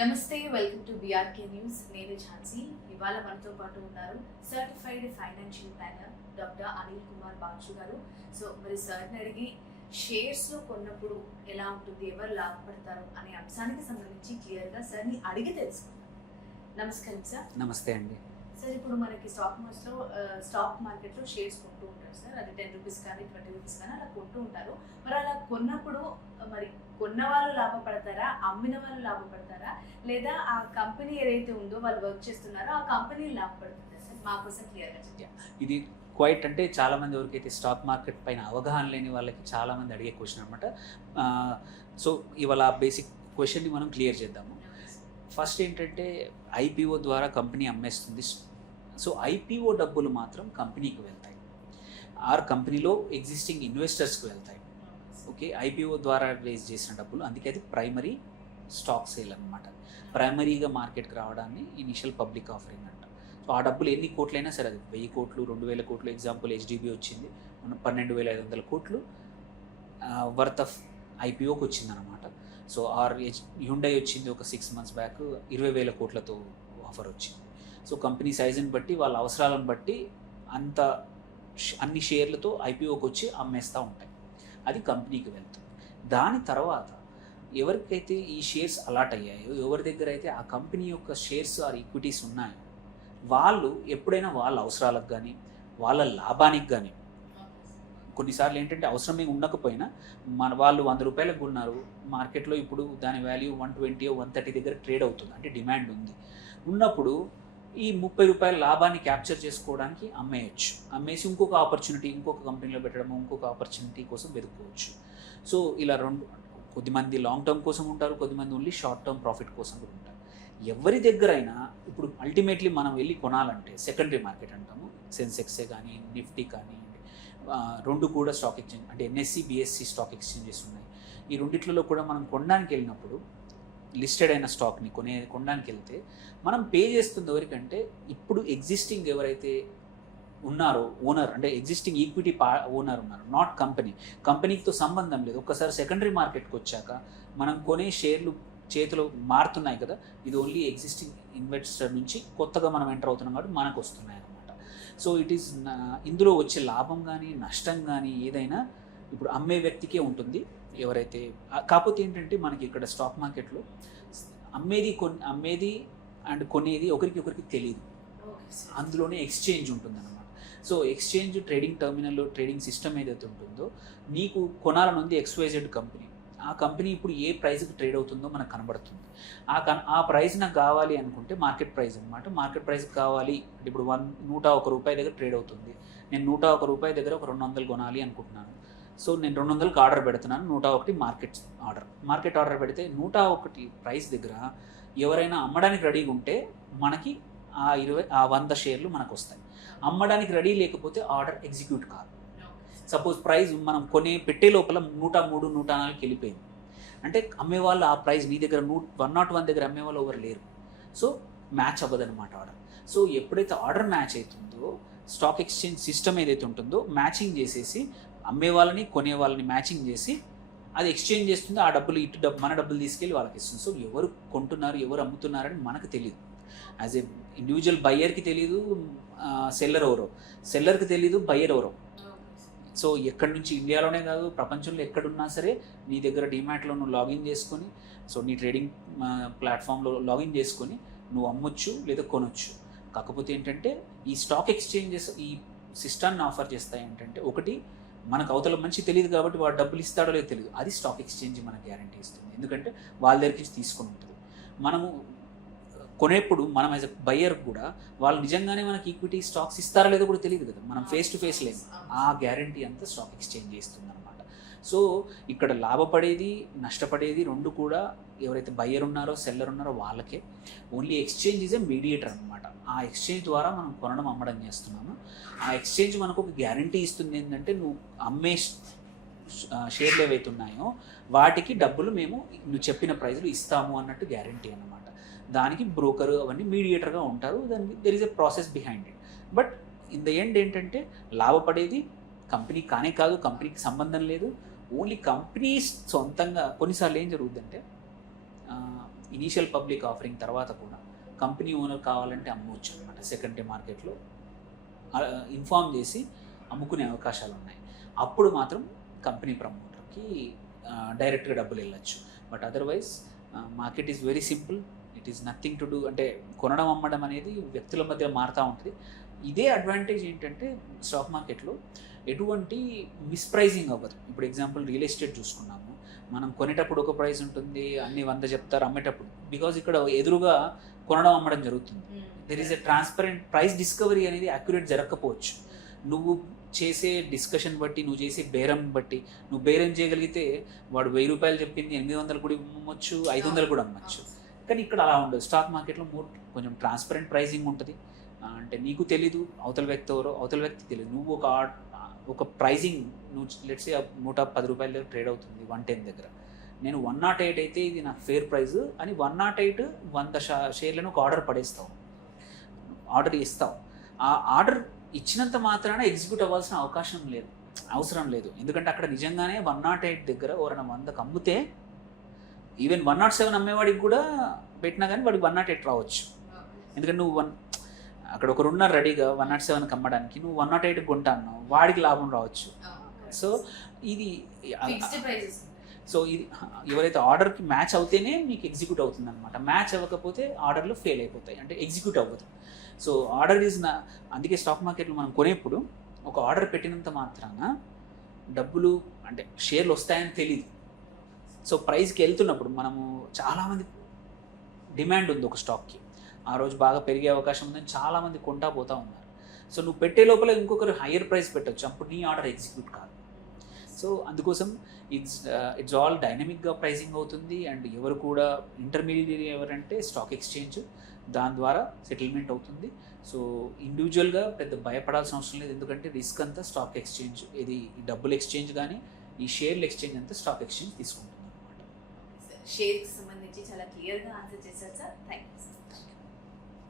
నమస్తే, welcome to BRK news. నేను ఝాన్సీ. ఇవాళ మనతో పాటు ఉన్నారు certified financial planner doctor Anil Kumar Bakshu గారు. సో మరి సార్ని అడిగి షేర్స్లో కొన్నప్పుడు ఎలా ఉంటుంది, ఎవరు లాభపడతారు అనే అంశానికి సంబంధించి క్లియర్గా సార్ని అడిగి తెలుసుకుందాం. నమస్కారం సార్. నమస్తే అండి. సార్, ఇప్పుడు మనకి స్టాక్ మార్కెట్లో షేర్స్ కొంటూ ఉంటారు సార్. అది 10 రూపీస్ కానీ 20 రూపీస్ కానీ అలా కొంటూ ఉంటారు. మరి అలా కొన్నప్పుడు మరి కొన్న వాళ్ళు లాభపడతారా, అమ్మిన వాళ్ళు లాభపడతారా, లేదా ఆ కంపెనీ ఏదైతే ఉందో వాళ్ళు వర్క్ చేస్తున్నారో ఆ కంపెనీ లాభపడుతుందా సార్? మా కోసం క్లియర్గా చెప్పండి. ఇది క్వైట్ అంటే చాలామంది ఎవరికైతే స్టాక్ మార్కెట్ పైన అవగాహన లేని వాళ్ళకి చాలామంది అడిగే క్వశ్చన్ అనమాట. సో ఇవాళ బేసిక్ క్వశ్చన్ని మనం క్లియర్ చేద్దాము. ఫస్ట్ ఏంటంటే ఐపీఓ ద్వారా కంపెనీ అమ్మేస్తుంది. సో ఐపీఓ డబ్బులు మాత్రం కంపెనీకి వెళ్తాయి, ఆర్ కంపెనీలో ఎగ్జిస్టింగ్ ఇన్వెస్టర్స్కి వెళ్తాయి. ఓకే, ఐపీఓ ద్వారా రేజ్ చేసిన డబ్బులు, అందుకే అది ప్రైమరీ స్టాక్ సేల్ అనమాట. ప్రైమరీగా మార్కెట్కి రావడాన్ని ఇనిషియల్ పబ్లిక్ ఆఫరింగ్ అంట. సో ఆ డబ్బులు ఎన్ని కోట్లైనా సరే, అది 1000 కోట్లు 2000 కోట్లు, ఎగ్జాంపుల్ హెచ్డిబి వచ్చింది, మన 12,500 కోట్లు వర్త్ ఆఫ్ ఐపీఓకి వచ్చిందనమాట. సో హ్యుండై వచ్చింది ఒక 6 months బ్యాక్ 20,000 కోట్లతో ఆఫర్ వచ్చింది. సో కంపెనీ సైజుని బట్టి వాళ్ళ అవసరాలను బట్టి అన్ని షేర్లతో ఐపీఓకి వచ్చి అమ్మేస్తూ ఉంటాయి. అది కంపెనీకి వెళ్తుంది. దాని తర్వాత ఎవరికైతే ఈ షేర్స్ అలాట్ అయ్యాయో, ఎవరి దగ్గర అయితే ఆ కంపెనీ యొక్క షేర్స్ ఆర్ ఈక్విటీస్ ఉన్నాయో, వాళ్ళు ఎప్పుడైనా వాళ్ళ అవసరాలకు కానీ వాళ్ళ లాభానికి కానీ, కొన్నిసార్లు ఏంటంటే అవసరమే ఉండకపోయినా వాళ్ళు 100 రూపాయలకు కొన్నారు, మార్కెట్లో ఇప్పుడు దాని వాల్యూ 120 130 దగ్గర ట్రేడ్ అవుతుంది, అంటే డిమాండ్ ఉంది ఉన్నప్పుడు ఈ 30 రూపాయల లాభాన్ని క్యాప్చర్ చేసుకోవడానికి అమ్మేసి ఇంకొక ఆపర్చునిటీ, ఇంకొక కంపెనీలో పెట్టడం, ఇంకొక ఆపర్చునిటీ కోసం వెతుక్కోవచ్చు. సో ఇలా కొద్దిమంది లాంగ్ టర్మ్ కోసం ఉంటారు, కొద్దిమంది ఓన్లీ షార్ట్ టర్మ్ ప్రాఫిట్ కోసం కూడా ఉంటారు. ఎవరి దగ్గర అయినా ఇప్పుడు అల్టిమేట్లీ మనం వెళ్ళి కొనాలంటే సెకండరీ మార్కెట్ అంటాము. సెన్సెక్సే కానీ నిఫ్టీ కానీ, రెండు కూడా స్టాక్ ఎక్స్చేంజ్ అంటే ఎన్ఎస్సి బిఎస్సి స్టాక్ ఎక్స్చేంజెస్ ఉన్నాయి. ఈ రెండిట్లలో కూడా మనం కొనడానికి వెళ్ళినప్పుడు, లిస్టెడ్ అయిన స్టాక్ని కొనడానికి వెళ్తే మనం పే చేస్తుంది ఎవరికంటే, ఇప్పుడు ఎగ్జిస్టింగ్ ఎవరైతే ఉన్నారో ఓనర్, అంటే ఎగ్జిస్టింగ్ ఈక్విటీ ఓనర్ ఉన్నారు, నాట్ కంపెనీతో సంబంధం లేదు. ఒక్కసారి సెకండరీ మార్కెట్కి వచ్చాక మనం కొనే షేర్లు చేతిలో మారుతున్నాయి కదా, ఇది ఓన్లీ ఎగ్జిస్టింగ్ ఇన్వెస్టర్ నుంచి కొత్తగా మనం ఎంటర్ అవుతున్నాం కాబట్టి మనకు వస్తున్నాయి అన్నమాట. సో ఇట్ ఈస్ ఇందులో వచ్చే లాభం కానీ నష్టం కానీ ఏదైనా ఇప్పుడు అమ్మే వ్యక్తికే ఉంటుంది. ఎవరైతే కాకపోతే ఏంటంటే మనకి ఇక్కడ స్టాక్ మార్కెట్లో అమ్మేది అండ్ కొనేది ఒకరికి తెలియదు. అందులోనే ఎక్స్చేంజ్ ఉంటుందన్నమాట. సో ఎక్స్చేంజ్ ట్రేడింగ్ టర్మినల్లో ట్రేడింగ్ సిస్టమ్ ఏదైతే ఉంటుందో, నీకు కొనాలనుంది XYZ కంపెనీ, ఆ కంపెనీ ఇప్పుడు ఏ ప్రైస్కి ట్రేడ్ అవుతుందో మనకు కనబడుతుంది. ఆ ప్రైస్ నాకు కావాలి అనుకుంటే మార్కెట్ ప్రైస్ అనమాట. మార్కెట్ ప్రైస్కి కావాలి అంటే ఇప్పుడు 101 రూపాయి దగ్గర ట్రేడ్ అవుతుంది. నేను 101 రూపాయి దగ్గర ఒక 200 కొనాలి అనుకుంటున్నాను. సో నేను 200కి ఆర్డర్ పెడుతున్నాను. 101 మార్కెట్ ఆర్డర్ పెడితే 101 ప్రైస్ దగ్గర ఎవరైనా అమ్మడానికి రెడీగా ఉంటే మనకి ఆ 100 షేర్లు మనకు వస్తాయి. అమ్మడానికి రెడీ లేకపోతే ఆర్డర్ ఎగ్జిక్యూట్ కాదు. సపోజ్ ప్రైస్ మనం పెట్టే లోపల 103 104కి వెళ్ళిపోయింది అంటే అమ్మేవాళ్ళు ఆ ప్రైస్ నీ దగ్గర 101 దగ్గర అమ్మేవాళ్ళు ఎవరు లేరు. సో మ్యాచ్ అవ్వదన్నమాట ఆర్డర్. సో ఎప్పుడైతే ఆర్డర్ మ్యాచ్ అవుతుందో, స్టాక్ ఎక్స్చేంజ్ సిస్టమ్ ఏదైతే ఉంటుందో మ్యాచింగ్ చేసేసి అమ్మే వాళ్ళని కొనే వాళ్ళని మ్యాచింగ్ చేసి అది ఎక్స్చేంజ్ చేస్తుంది. ఆ డబ్బులు మన డబ్బులు తీసుకెళ్ళి వాళ్ళకి ఇస్తుంది. సో ఎవరు కొంటున్నారు ఎవరు అమ్ముతున్నారని మనకు తెలియదు. యాజ్ ఏ ఇండివిజువల్ బయ్యర్కి తెలియదు సెల్లర్కి తెలియదు బయ్యర్ ఎవరో. సో ఎక్కడి నుంచి, ఇండియాలోనే కాదు ప్రపంచంలో ఎక్కడున్నా సరే నీ దగ్గర డిమాట్లో నువ్వు లాగిన్ చేసుకొని, సో నీ ట్రేడింగ్ ప్లాట్ఫామ్లో లాగిన్ చేసుకొని నువ్వు అమ్మొచ్చు లేదా కొనొచ్చు. కాకపోతే ఏంటంటే ఈ స్టాక్ ఎక్స్చేంజెస్ ఈ సిస్టమ్ని ఆఫర్ చేస్తాయి ఏంటంటే, ఒకటి మనకు అవతల మంచి తెలియదు కాబట్టి వాడు డబ్బులు ఇస్తాడో లేదో తెలియదు, అది స్టాక్ ఎక్స్చేంజ్ మనకు గ్యారంటీ ఇస్తుంది. ఎందుకంటే వాళ్ళ దగ్గరికి తీసుకొని ఉంటుంది. మనము కొనేప్పుడు మనం యాజ్ ఎ బయ్యర్ కూడా వాళ్ళు నిజంగానే మనకి ఈక్విటీ స్టాక్స్ ఇస్తారో లేదో కూడా తెలియదు కదా, మనం ఫేస్ టు ఫేస్ లేము. ఆ గ్యారంటీ అంతా స్టాక్ ఎక్స్చేంజ్ చేస్తుంది అనమాట. సో ఇక్కడ లాభపడేది నష్టపడేది రెండు కూడా ఎవరైతే బయ్యర్ ఉన్నారో సెల్లర్ ఉన్నారో వాళ్ళకే. Only exchange is a mediator అనమాట. ఆ ఎక్స్చేంజ్ ద్వారా మనం కొనడం అమ్మడం చేస్తున్నాము. ఆ ఎక్స్చేంజ్ మనకు ఒక గ్యారంటీ ఇస్తుంది ఏంటంటే, నువ్వు అమ్మే షేర్లు ఏవైతే ఉన్నాయో వాటికి డబ్బులు మేము నువ్వు చెప్పిన ప్రైజ్లు ఇస్తాము అన్నట్టు గ్యారంటీ అన్నమాట. దానికి బ్రోకర్ అవన్నీ మీడియేటర్గా ఉంటారు. దానికి there is a process behind it. But in the end ఏంటంటే లాభపడేది కంపెనీ కానే కాదు, కంపెనీకి సంబంధం లేదు. ఓన్లీ కంపెనీస్ సొంతంగా కొన్నిసార్లు ఏం జరుగుతుందంటే, ఇనీషియల్ పబ్లిక్ ఆఫరింగ్ తర్వాత కూడా కంపెనీ ఓనర్ కావాలంటే అమ్మవచ్చు అనమాట. సెకండరీ మార్కెట్లో ఇన్ఫార్మ్ చేసి అమ్ముకునే అవకాశాలు ఉన్నాయి. అప్పుడు మాత్రం కంపెనీ ప్రమోటర్కి డైరెక్ట్గా డబ్బులు వెళ్ళచ్చు. But otherwise market is very simple. It is nothing to do. అంటే కొనడం అమ్మడం అనేది వ్యక్తుల మధ్య మారుతూ ఉంటుంది. ఇదే అడ్వాంటేజ్ ఏంటంటే స్టాక్ మార్కెట్లో ఎటువంటి మిస్ప్రైజింగ్ అవ్వదు. ఇప్పుడు ఎగ్జాంపుల్ రియల్ ఎస్టేట్ చూసుకున్నాము, మనం కొనేటప్పుడు ఒక ప్రైస్ ఉంటుంది, అన్ని 100 చెప్తారు అమ్మేటప్పుడు. బికాజ్ ఇక్కడ ఎదురుగా కొనడం అమ్మడం జరుగుతుంది. There is a transparent price discovery అనేది యాక్యురేట్ జరగకపోవచ్చు. నువ్వు చేసే డిస్కషన్ బట్టి, నువ్వు చేసే బేరం బట్టి, నువ్వు బేరం చేయగలిగితే వాడు 1000 రూపాయలు చెప్పింది 800 కూడా అమ్మచ్చు, 500 కూడా అమ్మచ్చు. కానీ ఇక్కడ అలా ఉండదు. స్టాక్ మార్కెట్లో కొంచెం ట్రాన్స్పరెంట్ ప్రైజింగ్ ఉంటుంది. అంటే నీకు తెలీదు అవతల వ్యక్తి ఎవరో, అవతల వ్యక్తి తెలియదు. నువ్వు ఒక ప్రైజింగ్, నువ్వు లెట్స్ సే 110 రూపాయల దగ్గర ట్రేడ్ అవుతుంది 110 దగ్గర, నేను 108 అయితే ఇది నా ఫేర్ ప్రైస్ అని 108 100 షేర్లను ఒక ఆర్డర్ పడేస్తావు, ఆర్డర్ ఇస్తావు. ఆ ఆర్డర్ ఇచ్చినంత మాత్రాన ఎగ్జిక్యూట్ అవ్వాల్సిన అవసరం లేదు. ఎందుకంటే అక్కడ నిజంగానే 108 దగ్గర ఎవరైనా 100కి అమ్మితే ఈవెన్ 107 అమ్మేవాడికి కూడా పెట్టినా కానీ వాడికి 108 రావచ్చు. ఎందుకంటే నువ్వు అక్కడ ఒకరు ఉన్నారు రెడీగా 107కి అమ్మడానికి, నువ్వు 108కి కొంటా అన్నావు, వాడికి లాభం రావచ్చు. సో ఇది ఎవరైతే ఆర్డర్కి మ్యాచ్ అవుతేనే మీకు ఎగ్జిక్యూట్ అవుతుంది అనమాట. మ్యాచ్ అవ్వకపోతే ఆర్డర్లు ఫెయిల్ అయిపోతాయి, అంటే ఎగ్జిక్యూట్ అవ్వదు. సో ఆర్డర్ అందుకే స్టాక్ మార్కెట్లో మనం కొనేప్పుడు ఒక ఆర్డర్ పెట్టినంత మాత్రాన డబ్బులు అంటే షేర్లు వస్తాయని తెలియదు. సో ప్రైస్కి వెళ్తున్నప్పుడు మనము చాలామంది డిమాండ్ ఉంది ఒక స్టాక్కి, ఆ రోజు బాగా పెరిగే అవకాశం ఉందని చాలామంది కొంటా పోతూ ఉన్నారు. సో నువ్వు పెట్టే లోపల ఇంకొకరు హయ్యర్ ప్రైస్ పెట్టవచ్చు, అప్పుడు నీ ఆర్డర్ ఎగ్జిక్యూట్ కాదు. సో అందుకోసం ఇట్స్ ఆల్ డైనమిక్గా ప్రైజింగ్ అవుతుంది. అండ్ ఎవరు కూడా ఇంటర్మీడియట్ ఎవరంటే స్టాక్ ఎక్స్చేంజ్, దాని ద్వారా సెటిల్మెంట్ అవుతుంది. సో ఇండివిజువల్గా పెద్ద భయపడాల్సిన అవసరం లేదు, ఎందుకంటే రిస్క్ అంతా స్టాక్ ఎక్స్చేంజ్, ఇది డబ్బులు ఎక్స్చేంజ్ కానీ ఈ షేర్లు ఎక్స్చేంజ్ అంతా స్టాక్ ఎక్స్చేంజ్ తీసుకుంటుంది అనమాట. షేర్కి సంబంధించి చాలా క్లియర్గా ఆన్సర్ చేశారు సార్. Thank you.